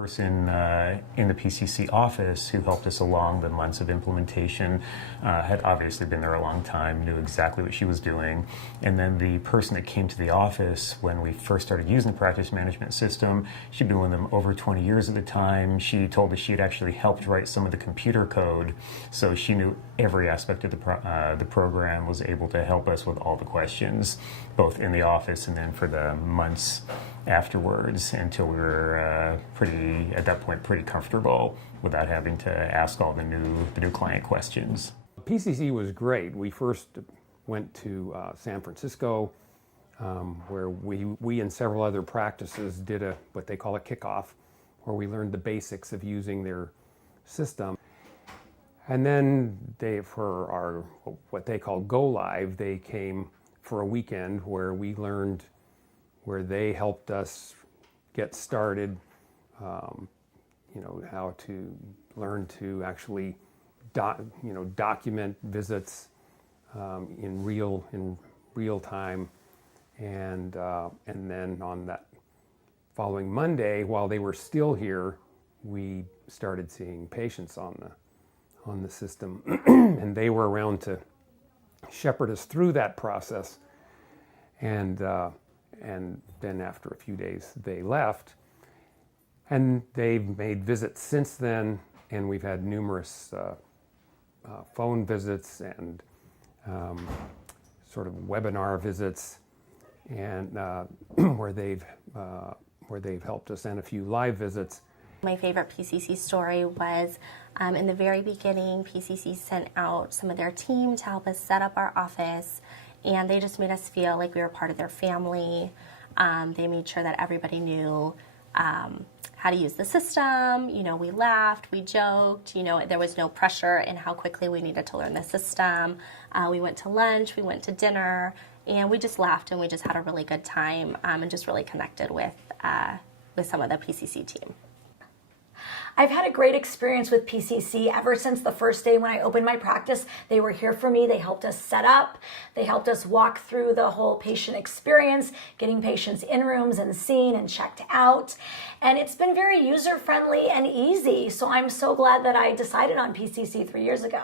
person in the PCC office who helped us along the months of implementation had obviously been there a long time, knew exactly what she was doing. And then the person that came to the office when we first started using the practice management system, she'd been with them over 20 years at the time. She told us she had actually helped write some of the computer code, so she knew every aspect of the program, was able to help us with all the questions, both in the office and then for the months afterwards, until we were at that point pretty comfortable without having to ask all the new client questions. PCC was great. We first went to San Francisco, where we and several other practices did what they call a kickoff, where we learned the basics of using their system. And then for our what they call go live, they came for a weekend where we learned, where they helped us get started, how to learn to actually document visits in real time, and then on that following Monday, while they were still here, we started seeing patients on the system, and they were around to shepherd us through that process. And then after a few days, they left, and they've made visits since then, and we've had numerous phone visits and sort of webinar visits, and where they've helped us, and a few live visits. My favorite PCC story was in the very beginning, PCC sent out some of their team to help us set up our office, and they just made us feel like we were part of their family. They made sure that everybody knew how to use the system. We laughed, we joked, there was no pressure in how quickly we needed to learn the system. We went to lunch, we went to dinner, and we just laughed, and we just had a really good time, and just really connected with some of the PCC team. I've had a great experience with PCC ever since the first day when I opened my practice. They were here for me. They helped us set up. They helped us walk through the whole patient experience, getting patients in rooms and seen and checked out. And it's been very user-friendly and easy. So I'm so glad that I decided on PCC 3 years ago.